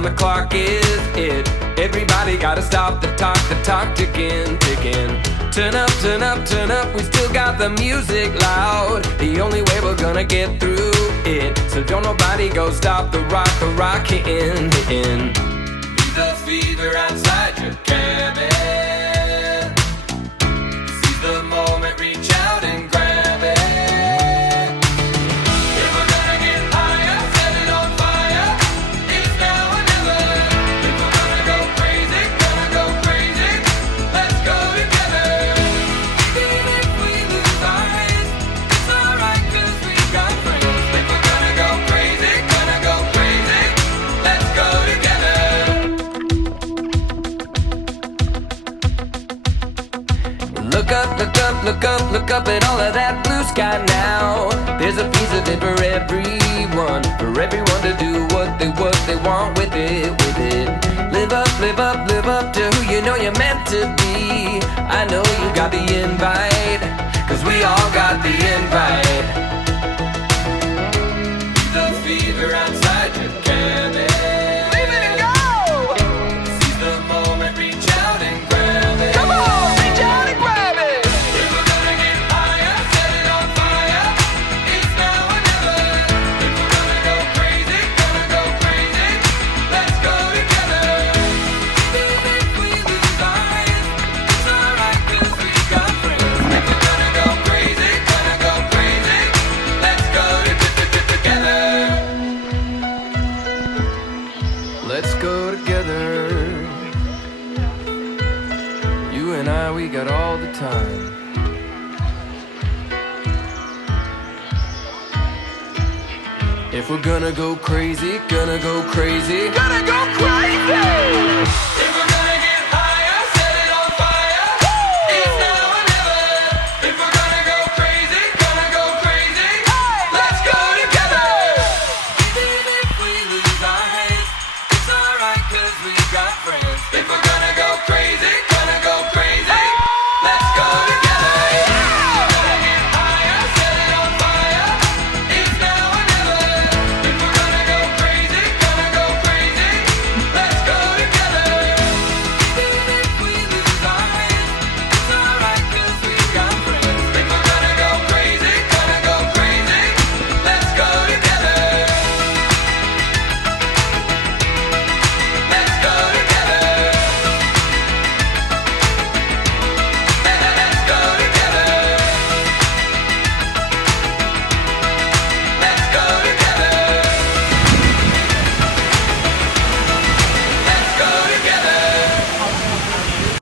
on the clock is it. Everybody gotta stop the talk ticking, ticking. Turn up, turn up, turn up, we still got the music loud. The only way we're gonna get through it. So don't nobody go stop the rock hitting, hitting. Leave the fever outside your cabin. Seize the moment, reach out and grab it. If we're gonna get higher, set it on fire. It's now or never. If we're gonna go crazy, let's go together. Even if we lose our heads, it's alright 'cause we got friends. If we're gonna go crazy, let's go together. Look up, look up, look up, look up at all of that blue sky now. There's a piece of it for everyone to do what they want with it, with it. Live up, live up, live up to who you know you're meant to be. I know you got the invite, 'cause we all got the invite. Leave the fever outside your cabin. Leave it and go! Seize the moment, reach out and grab it. Come on, reach out and grab it. If we're gonna get higher, set it on fire. It's now or never. If we're gonna go crazy, let's go together. Even if we lose our heads, it's alright 'cause we got friends. If we're gonna go crazy, let's go together. Let's go together. You and I, we got all the time. If we're gonna go crazy, gonna go crazy. If